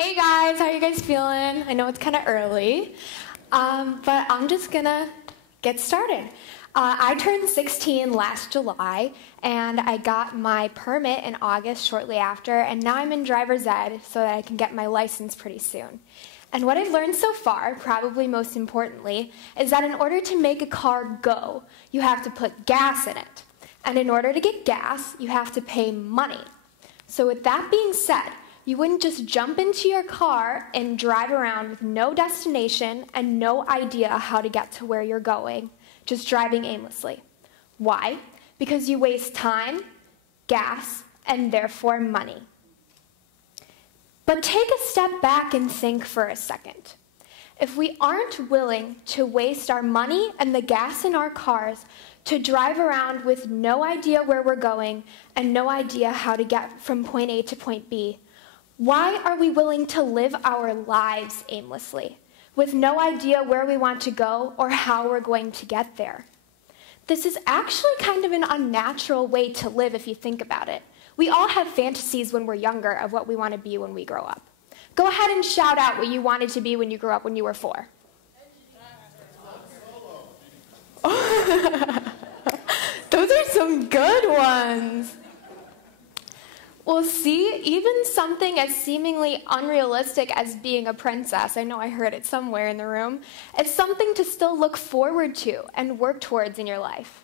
Hey guys, how you guys feeling? I know it's kind of early, but I'm just gonna get started. I turned 16 last July, and I got my permit in August shortly after, and now I'm in driver's ed so that I can get my license pretty soon. And what I've learned so far, probably most importantly, is that in order to make a car go, you have to put gas in it. And in order to get gas, you have to pay money. So with that being said, you wouldn't just jump into your car and drive around with no destination and no idea how to get to where you're going, just driving aimlessly. Why? Because you waste time, gas, and therefore money. But take a step back and think for a second. If we aren't willing to waste our money and the gas in our cars to drive around with no idea where we're going and no idea how to get from point A to point B, why are we willing to live our lives aimlessly, with no idea where we want to go or how we're going to get there? This is actually kind of an unnatural way to live if you think about it. We all have fantasies when we're younger of what we want to be when we grow up. Go ahead and shout out what you wanted to be when you grew up when you were 4. Those are some good ones. Well, see, even something as seemingly unrealistic as being a princess, I know I heard it somewhere in the room, is something to still look forward to and work towards in your life.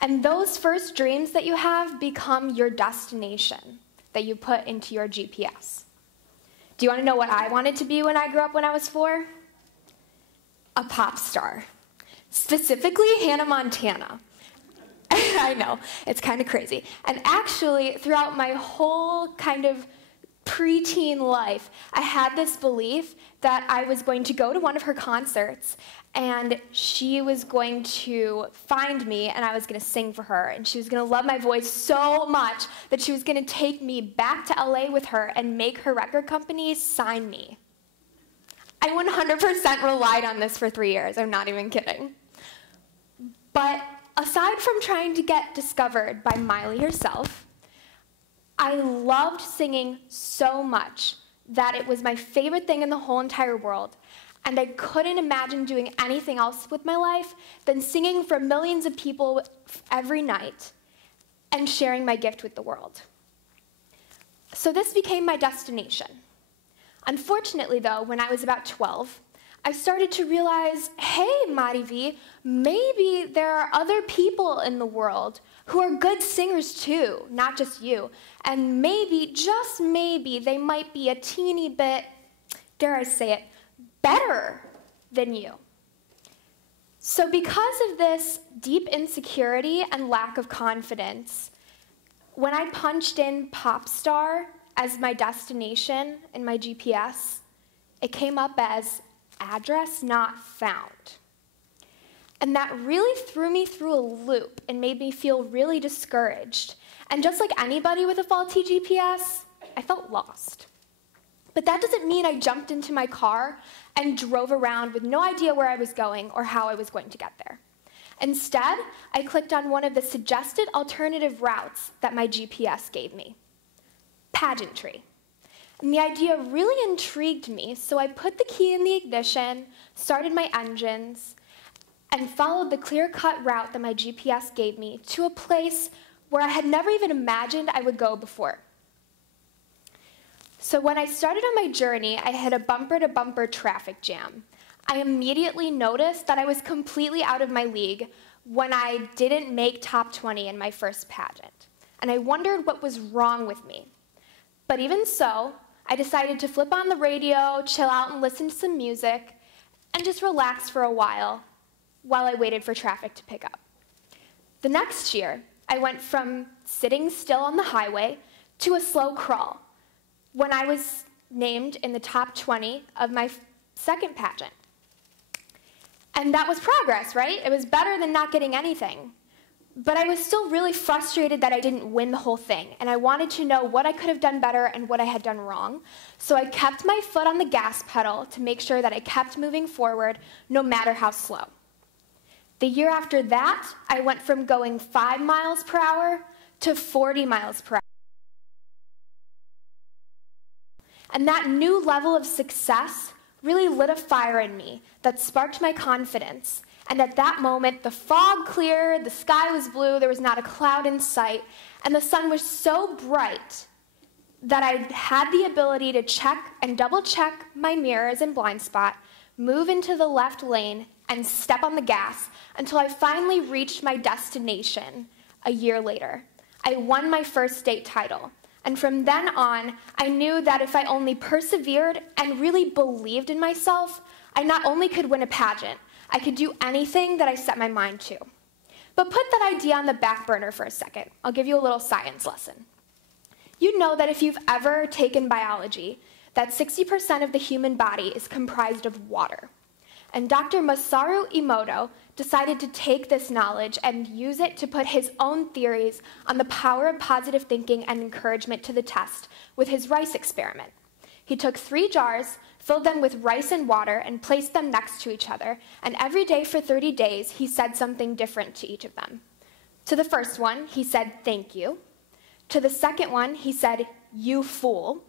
And those first dreams that you have become your destination that you put into your GPS. Do you want to know what I wanted to be when I grew up when I was 4? A pop star. Specifically, Hannah Montana. I know, it's kind of crazy. And actually, throughout my whole kind of preteen life, I had this belief that I was going to go to one of her concerts, and she was going to find me, and I was going to sing for her, and she was going to love my voice so much that she was going to take me back to LA with her and make her record company sign me. I 100% relied on this for 3 years. I'm not even kidding. But aside from trying to get discovered by Miley herself, I loved singing so much that it was my favorite thing in the whole entire world, and I couldn't imagine doing anything else with my life than singing for millions of people every night and sharing my gift with the world. So this became my destination. Unfortunately, though, when I was about 12, I started to realize, hey, Marivi, maybe there are other people in the world who are good singers too, not just you. And maybe, just maybe, they might be a teeny bit, dare I say it, better than you. So because of this deep insecurity and lack of confidence, when I punched in pop star as my destination in my GPS, it came up as address not found. And that really threw me through a loop and made me feel really discouraged. And just like anybody with a faulty GPS, I felt lost. But that doesn't mean I jumped into my car and drove around with no idea where I was going or how I was going to get there. Instead, I clicked on one of the suggested alternative routes that my GPS gave me: pageantry. And the idea really intrigued me, so I put the key in the ignition, started my engines, and followed the clear-cut route that my GPS gave me to a place where I had never even imagined I would go before. So when I started on my journey, I hit a bumper-to-bumper traffic jam. I immediately noticed that I was completely out of my league when I didn't make top 20 in my first pageant. And I wondered what was wrong with me. But even so, I decided to flip on the radio, chill out and listen to some music, and just relax for a while I waited for traffic to pick up. The next year, I went from sitting still on the highway to a slow crawl when I was named in the top 20 of my second pageant. And that was progress, right? It was better than not getting anything. But I was still really frustrated that I didn't win the whole thing, and I wanted to know what I could have done better and what I had done wrong. So I kept my foot on the gas pedal to make sure that I kept moving forward, no matter how slow. The year after that, I went from going 5 miles per hour to 40 miles per hour. And that new level of success really lit a fire in me that sparked my confidence. And at that moment, the fog cleared, the sky was blue, there was not a cloud in sight, and the sun was so bright that I had the ability to check and double check my mirrors and blind spot, move into the left lane, and step on the gas until I finally reached my destination a year later. I won my first state title. And from then on, I knew that if I only persevered and really believed in myself, I not only could win a pageant, I could do anything that I set my mind to. But put that idea on the back burner for a second. I'll give you a little science lesson. You know that if you've ever taken biology, that 60% of the human body is comprised of water. And Dr. Masaru Emoto decided to take this knowledge and use it to put his own theories on the power of positive thinking and encouragement to the test with his rice experiment. He took 3 jars, filled them with rice and water, and placed them next to each other, and every day for 30 days, he said something different to each of them. To the first one, he said, "Thank you." To the second one, he said, "You fool."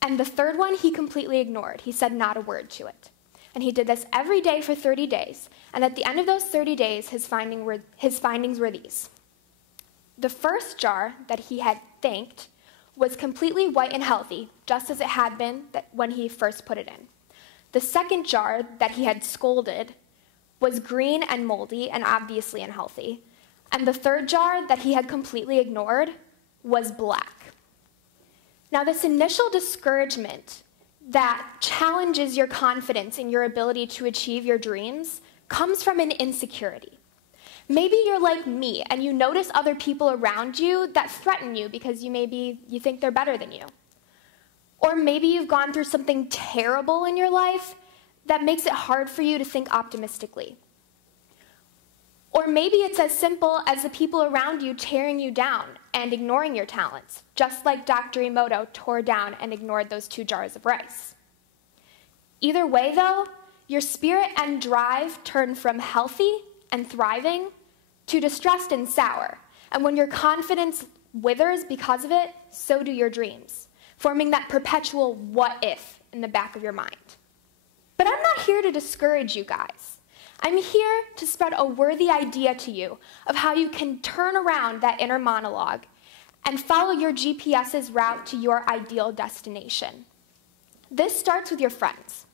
And the third one, he completely ignored. He said not a word to it. And he did this every day for 30 days. And at the end of those 30 days, his findings were these. The first jar that he had thanked was completely white and healthy, just as it had been when he first put it in. The second jar that he had scolded was green and moldy and obviously unhealthy. And the third jar that he had completely ignored was black. Now, this initial discouragement that challenges your confidence in your ability to achieve your dreams comes from an insecurity. Maybe you're like me and you notice other people around you that threaten you because you think they're better than you. Or maybe you've gone through something terrible in your life that makes it hard for you to think optimistically. Or maybe it's as simple as the people around you tearing you down and ignoring your talents, just like Dr. Emoto tore down and ignored those 2 jars of rice. Either way, though, your spirit and drive turn from healthy and thriving to distressed and sour. And when your confidence withers because of it, so do your dreams, forming that perpetual what if in the back of your mind. But I'm not here to discourage you guys. I'm here to spread a worthy idea to you of how you can turn around that inner monologue and follow your GPS's route to your ideal destination. This starts with your friends.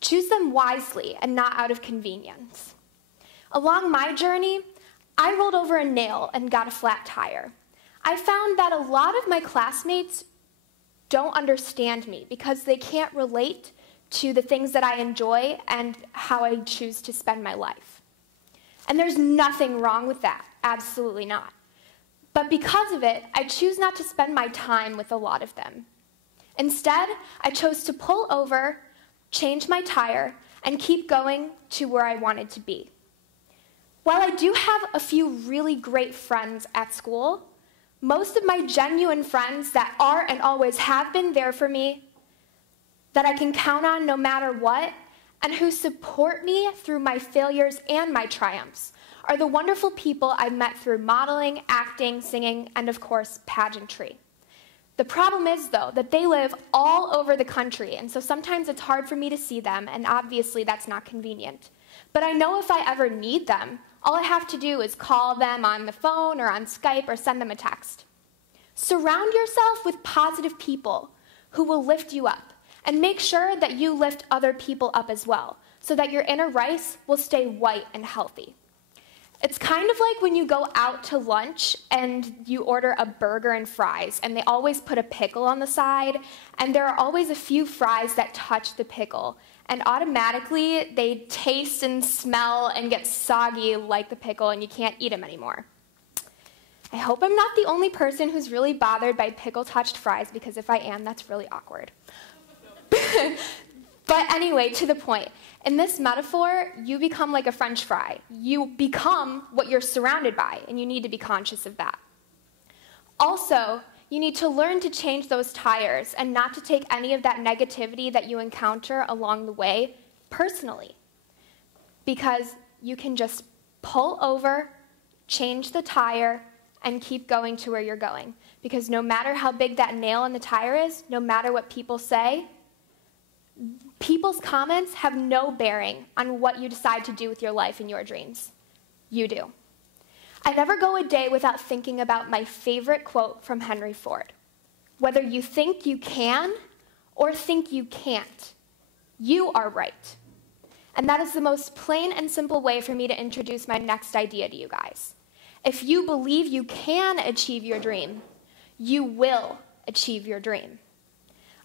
Choose them wisely and not out of convenience. Along my journey, I rolled over a nail and got a flat tire. I found that a lot of my classmates don't understand me because they can't relate to the things that I enjoy and how I choose to spend my life. And there's nothing wrong with that, absolutely not. But because of it, I choose not to spend my time with a lot of them. Instead, I chose to pull over, change my tire, and keep going to where I wanted to be. While I do have a few really great friends at school, most of my genuine friends that are and always have been there for me, that I can count on no matter what, and who support me through my failures and my triumphs, are the wonderful people I've met through modeling, acting, singing, and of course, pageantry. The problem is, though, that they live all over the country, and so sometimes it's hard for me to see them, and obviously that's not convenient. But I know if I ever need them, all I have to do is call them on the phone or on Skype or send them a text. Surround yourself with positive people who will lift you up, and make sure that you lift other people up as well, so that your inner rice will stay white and healthy. It's kind of like when you go out to lunch and you order a burger and fries, and they always put a pickle on the side, and there are always a few fries that touch the pickle, and automatically they taste and smell and get soggy like the pickle, and you can't eat them anymore. I hope I'm not the only person who's really bothered by pickle-touched fries, because if I am, that's really awkward. But anyway, to the point. In this metaphor, you become like a French fry. You become what you're surrounded by, and you need to be conscious of that. Also, you need to learn to change those tires and not to take any of that negativity that you encounter along the way personally. Because you can just pull over, change the tire, and keep going to where you're going. Because no matter how big that nail in the tire is, no matter what people say, people's comments have no bearing on what you decide to do with your life and your dreams. You do. I never go a day without thinking about my favorite quote from Henry Ford. Whether you think you can or think you can't, you are right. And that is the most plain and simple way for me to introduce my next idea to you guys. If you believe you can achieve your dream, you will achieve your dream.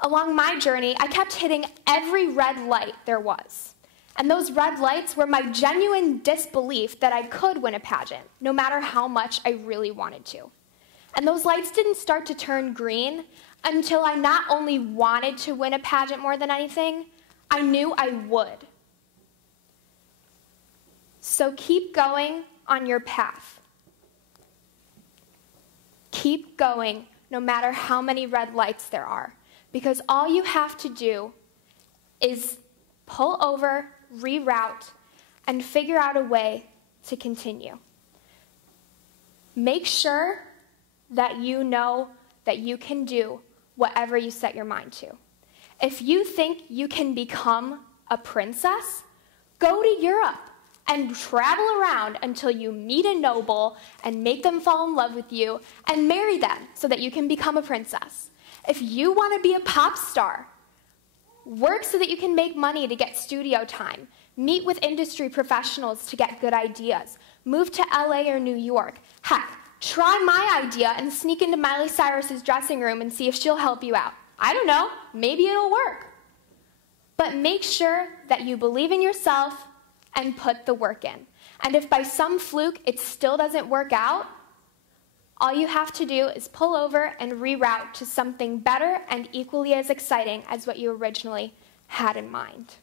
Along my journey, I kept hitting every red light there was. And those red lights were my genuine disbelief that I could win a pageant, no matter how much I really wanted to. And those lights didn't start to turn green until I not only wanted to win a pageant more than anything, I knew I would. So keep going on your path. Keep going no matter how many red lights there are, because all you have to do is pull over, reroute, and figure out a way to continue. Make sure that you know that you can do whatever you set your mind to. If you think you can become a princess, go to Europe and travel around until you meet a noble and make them fall in love with you and marry them so that you can become a princess. If you want to be a pop star, work so that you can make money to get studio time, meet with industry professionals to get good ideas, move to LA or New York. Heck, try my idea and sneak into Miley Cyrus's dressing room and see if she'll help you out. I don't know, maybe it'll work. But make sure that you believe in yourself and put the work in. And if by some fluke it still doesn't work out, all you have to do is pull over and reroute to something better and equally as exciting as what you originally had in mind.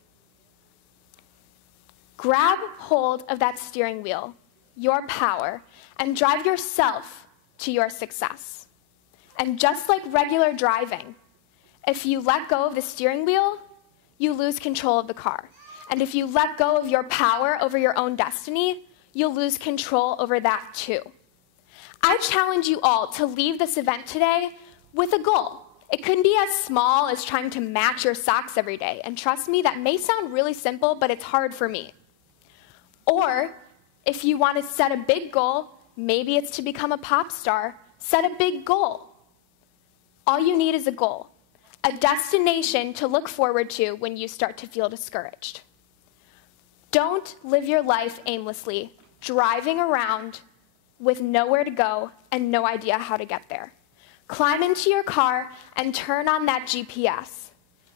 Grab hold of that steering wheel, your power, and drive yourself to your success. And just like regular driving, if you let go of the steering wheel, you lose control of the car. And if you let go of your power over your own destiny, you'll lose control over that too. I challenge you all to leave this event today with a goal. It could be as small as trying to match your socks every day. And trust me, that may sound really simple, but it's hard for me. Or if you want to set a big goal, maybe it's to become a pop star, set a big goal. All you need is a goal, a destination to look forward to when you start to feel discouraged. Don't live your life aimlessly, driving around with nowhere to go and no idea how to get there. Climb into your car and turn on that GPS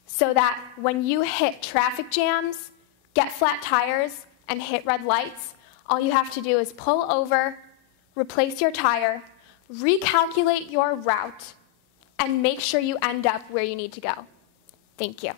so that when you hit traffic jams, get flat tires, and hit red lights, all you have to do is pull over, replace your tire, recalculate your route, and make sure you end up where you need to go. Thank you.